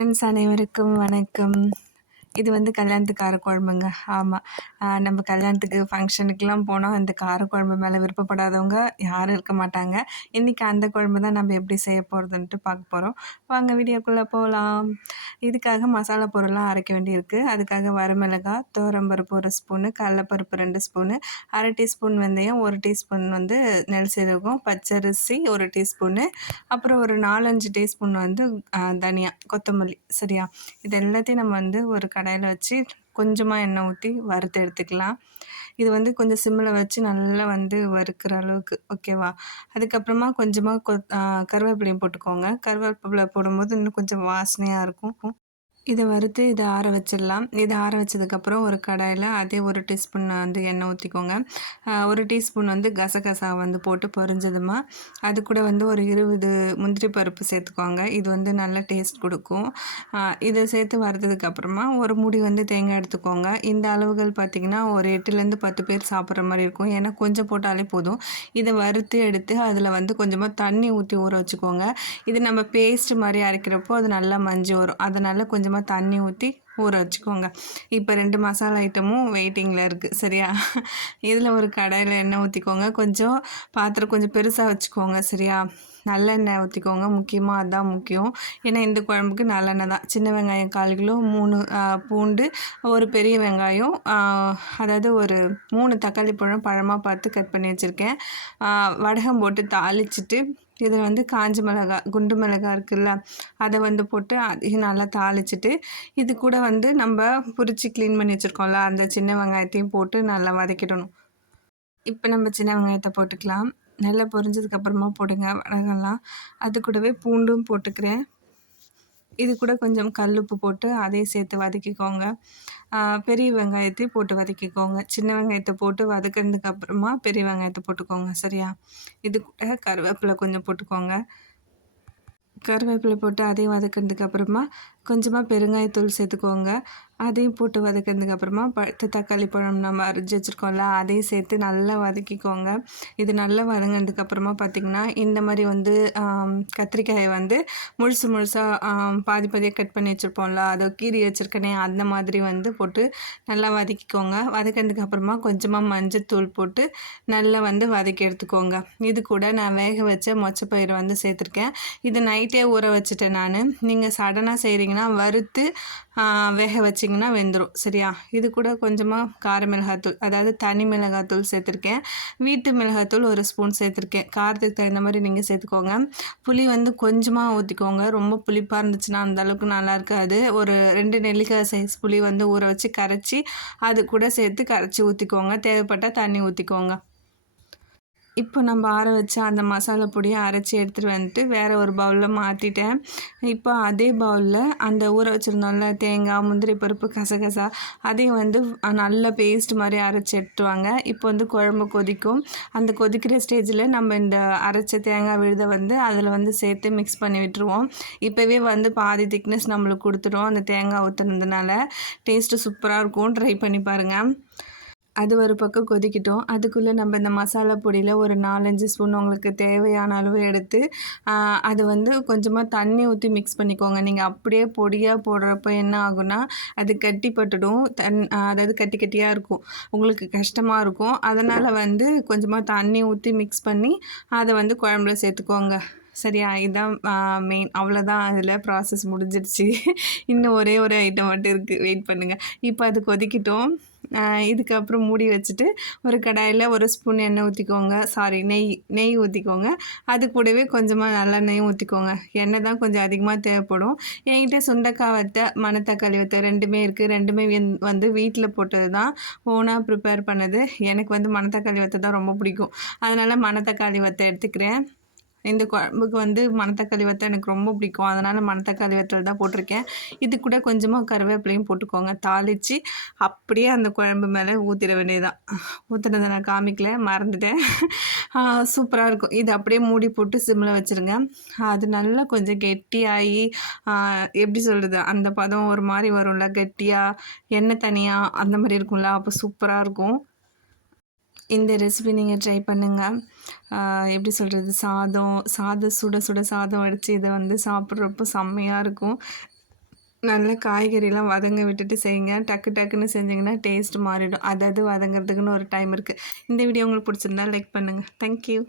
Friends அனைவருக்கும் வணக்கம். இது வந்து கல்யாணத்துக்கு காரக்குழம்புங்க. ஆமா. நம்ம கல்யாணத்துக்கு, ஃபங்ஷனுக்குலாம் போனா இந்த காரக்குழம்பு மேல விருப்பப்படாதவங்க யாரும் இருக்க மாட்டாங்க. இன்னைக்கு அந்த குழம்பு தான் நம்ம எப்படி செய்ய போறதுன்ட்டு பார்க்க போறோம். வாங்க வீடியோக்குள்ள போலாம். இதுக்காக மசாலா பொருள்லாம் அரைக்க வேண்டியிருக்கு. அதுக்காக வரமிளகாய், துவரம்பருப்பு 1 ஸ்பூனு, கடலப்பருப்பு 2 ஸ்பூனு, 1/2 டீஸ்பூன் வெந்தயம், 1 டீஸ்பூன் வந்து நெல் சீரகம், பச்சரிசி 1 டீஸ்பூனு, அப்புறம் ஒரு 4, 5 டீஸ்பூன் வந்து தனியா, கொத்தமல்லி. சரியா? இது எல்லாத்தையும் நம்ம வந்து ஒரு கடாயில வச்சு கொஞ்சமா எண்ணெய் ஊத்தி வறுத்து எடுத்துக்கலாம். இது வந்து கொஞ்சம் சிம்ல வச்சு நல்லா வந்து வறுக்கிற அளவுக்கு ஓகேவா? அதுக்கப்புறமா கொஞ்சமா கருவேப்பிலையும் போட்டுக்கோங்க. கருவேப்பிலை போடும்போது இன்னும் கொஞ்சம் வாசனையா இருக்கும். இத ஆற வச்சிடலாம். இத ஆற வச்சதுக்கப்புறம் ஒரு கடாயில அதே 1 டீஸ்பூன் வந்து எண்ணெய் ஊத்திக்கோங்க. 1 டீஸ்பூன் வந்து கசகசா வந்து போட்டு பொரிஞ்சதுமா, அது கூட வந்து ஒரு 20 முந்திரி பருப்பு சேர்த்துக்கோங்க. இது வந்து நல்ல டேஸ்ட் குடுக்கும். இத சேர்த்து வறுத்ததுக்கப்புறமா ஒரு மூடி வந்து தேங்காய் எடுத்துக்கோங்க. இந்த அளவுகள் பார்த்தீங்கன்னா, ஒரு 8லேருந்து 10 பேர் சாப்பிட்ற மாரி இருக்கும். ஏன்னா கொஞ்சம் போட்டாலே போதும். இத வறுத்து எடுத்து அதில வந்து கொஞ்சமா தண்ணி ஊத்தி ஊற வச்சுக்கோங்க. இது நம்ம பேஸ்ட் மாரி அரைக்கிறப்போ அது நல்லா மஞ்சு வரும். அதனால கொஞ்சமா தண்ணி ஊத்தி ஊற வச்சுக்கோங்க. இப்போ 2 மசாலா ஐட்டமும் வெயிட்டிங்கில இருக்குது. சரியா? இதில் ஒரு கடாயில எண்ணெய் ஊற்றிக்கோங்க. கொஞ்சம் பாத்திரம் கொஞ்சம் பெருசாக வச்சுக்கோங்க. சரியா? நல்லெண்ணெய் ஊற்றிக்கோங்க. முக்கியமாக அதுதான் முக்கியம். ஏன்னா இந்த குழம்புக்கு நல்லெண்ணெய் தான். சின்ன வெங்காயம் 1/4 கிலோ, 3 பூண்டு, ஒரு பெரிய வெங்காயம், அதாவது ஒரு 3 தக்காளி பழம் பழமாக பார்த்து கட் பண்ணி வச்சுருக்கேன். வடகம் போட்டு தாளிச்சிட்டு இதில் வந்து காஞ்ச மிளகாய், குண்டு மிளகாய் இருக்குல்ல, அதை வந்து போட்டு அதையும் நல்லா தாளிச்சிட்டு, இது கூட வந்து நம்ம பொரிச்சு க்ளீன் பண்ணி வச்சுருக்கோம்ல, அந்த சின்ன வெங்காயத்தையும் போட்டு நல்லா வதக்கிடணும். இப்போ நம்ம சின்ன வெங்காயத்தை போட்டுக்கலாம். நல்லா பொரிஞ்சதுக்கப்புறமா போடுங்க வடகம்லாம். அது கூடவே பூண்டும் போட்டுக்கிறேன். இது கூட கொஞ்சம் கல் உப்பு போட்டு அதையும் சேர்த்து வதக்கிக்கோங்க. பெரிய வெங்காயத்தையும் போட்டு வதக்கிக்கோங்க. சின்ன வெங்காயத்தை போட்டு வதக்குனதுக்கு அப்புறமா பெரிய வெங்காயத்தை போட்டுக்கோங்க. சரியா? இது கூட கருவேப்பிலை கொஞ்சம் போட்டுக்கோங்க. கருவேப்பிலை போட்டு அதையும் வதக்குனதுக்கு அப்புறமா கொஞ்சமாக பெருங்காயத்தூள் சேர்த்துக்கோங்க. அதையும் போட்டு வதக்குனதுக்கு அப்புறமா பழுத்த தக்காளி பழம் நம்ம அரிஞ்சு வச்சுருக்கோம்ல, அதையும் சேர்த்து நல்லா வதக்கிக்கோங்க. இது நல்லா வதங்கினதுக்கு அப்புறமா பார்த்திங்கன்னா, இந்த மாதிரி வந்து கத்திரிக்காயை வந்து முழுசு முழுசாக பாதி பாதியாக கட் பண்ணி வச்சுருப்போம்ல, அதை கீறி வச்சுருக்கனே அந்த மாதிரி வந்து போட்டு நல்லா வதக்கிக்கோங்க. வதக்கினதுக்கு அப்புறமா கொஞ்சமாக மஞ்சத்தூள் போட்டு நல்லா வந்து வதக்கி எடுத்துக்கோங்க. இது கூட நான் வேக வச்ச மொச்சப்பயிறு வந்து சேர்த்துருக்கேன். இது நைட்டே ஊற வச்சுட்டேன் நான். நீங்கள் சடனாக செய்கிறீங்கன்னா வறுத்து வேக வச்சிங்கன்னா வெந்துடும். சரியா? இது கூட கொஞ்சமாக கார மிளகாத்தூள், அதாவது தனி மிளகாத்தூள் சேர்த்துருக்கேன். வீட்டு மிளகாத்தூள் 1 ஸ்பூன் சேர்த்துருக்கேன். காரத்துக்கு தகுந்த மாதிரி நீங்கள் சேர்த்துக்கோங்க. புளி வந்து கொஞ்சமாக ஊற்றிக்கோங்க. ரொம்ப புளிப்பாக இருந்துச்சுன்னா அந்தளவுக்கு நல்லா இருக்காது. ஒரு 2 நெல்லிக்காய் சைஸ் புளி வந்து ஊற வச்சு கரைச்சி அது கூட சேர்த்து கரைச்சி ஊற்றிக்கோங்க. தேவைப்பட்டால் தண்ணி ஊற்றிக்கோங்க. இப்போ நம்ம ஆற வச்ச அந்த மசாலா பொடியை அரைச்சி எடுத்துகிட்டு வந்துட்டு வேறு ஒரு பவுலில் மாற்றிட்டேன். இப்போ அதே பவுலில் அந்த ஊற வச்சுருந்தோம்ல தேங்காய், முந்திரி பருப்பு, கசகசா, அதையும் வந்து நல்ல பேஸ்ட் மாதிரி அரைச்சி எடுத்துட்டு வாங்க. இப்போ வந்து குழம்பு கொதிக்கும். அந்த கொதிக்கிற ஸ்டேஜில் நம்ம இந்த அரைச்ச தேங்காய் விழுதை வந்து அதில் வந்து சேர்த்து மிக்ஸ் பண்ணி விட்டுருவோம். இப்போவே வந்து பாதி திக்னஸ் நம்மளுக்கு கொடுத்துடும். அந்த தேங்காய் ஊற்றுனதுனால டேஸ்ட்டு சூப்பராக இருக்கும். ட்ரை பண்ணி பாருங்கள். அது ஒரு பக்கம் கொதிக்கட்டும். அதுக்குள்ளே நம்ம இந்த மசாலா பொடியில் ஒரு 4, 5 ஸ்பூன் உங்களுக்கு தேவையான அளவு எடுத்து அது வந்து கொஞ்சமாக தண்ணி ஊற்றி மிக்ஸ் பண்ணிக்கோங்க. நீங்கள் அப்படியே பொடியாக போடுறப்ப என்ன ஆகும்னா, அது கட்டிப்பட்டுடும். அதாவது கட்டி கட்டியாக இருக்கும். உங்களுக்கு கஷ்டமாக இருக்கும். அதனால் வந்து கொஞ்சமாக தண்ணி ஊற்றி மிக்ஸ் பண்ணி அதை வந்து குழம்புல சேர்த்துக்கோங்க. சரியா? இதுதான் மெயின். அவ்வளோதான், அதில் ப்ராசஸ் முடிஞ்சிடுச்சு. இன்னும் ஒரே ஒரு ஐட்டம் மட்டும் இருக்குது. வெயிட் பண்ணுங்கள். இப்போ அது கொதிக்கட்டும். இதுக்கப்புறம் மூடி வச்சுட்டு ஒரு கடாயில் 1 ஸ்பூன் எண்ணெய் ஊற்றிக்கோங்க. நெய் ஊற்றிக்கோங்க. அது கூடவே கொஞ்சமாக நல்லெண்ணெயும் ஊற்றிக்கோங்க. எண்ணெய் தான் கொஞ்சம் அதிகமாக தேவைப்படும். என்கிட்ட சுண்டைக்காய் வத்த, மணத்தக்காளி வத்த 2மே இருக்குது. 2மே வந்து வீட்டில் போட்டது தான், ஓனாக ப்ரிப்பேர் பண்ணது. எனக்கு வந்து மணத்தக்காளி வத்த தான் ரொம்ப பிடிக்கும். அதனால் மணத்தக்காளி வத்த எடுத்துக்கிறேன். இந்த குழம்புக்கு வந்து மணத்தக்காளி வத்தல் எனக்கு ரொம்ப பிடிக்கும். அதனால் மணத்தக்காளி வத்தல் தான் போட்டிருக்கேன். இது கூட கொஞ்சமாக கருவேப்பிலையும் போட்டுக்கோங்க. தாளித்து அப்படியே அந்த குழம்பு மேலே ஊற்றிட வேண்டியதுதான். ஊற்றுனதை நான் காமிக்கல, மறந்துட்டேன். சூப்பராக இருக்கும். இது அப்படியே மூடி போட்டு சிம்மில் வச்சுருங்க. அது நல்லா கொஞ்சம் கெட்டியாகி எப்படி சொல்கிறது, அந்த பதம் ஒரு மாதிரி வரும்ல, கெட்டியாக எண்ணெய் தனியாக அந்த மாதிரி இருக்கும்ல, அப்போ சூப்பராக இருக்கும். இந்த ரெசிபி நீங்கள் ட்ரை பண்ணுங்கள். எப்படி சொல்கிறது, சாதம் சுட சுட சாதம் வடித்து இதை வந்து சாப்பிட்றப்போ செம்மையாக இருக்கும். நல்ல காய்கறிலாம் வதங்க விட்டுட்டு செய்யுங்க. டக்கு டக்குன்னு செஞ்சீங்கன்னா டேஸ்ட் மாறிடும். அது அது வதங்குறதுக்குன்னு ஒரு டைம் இருக்கு. இந்த வீடியோ உங்களுக்கு பிடிச்சிருந்தா லைக் பண்ணுங்க. Thank you.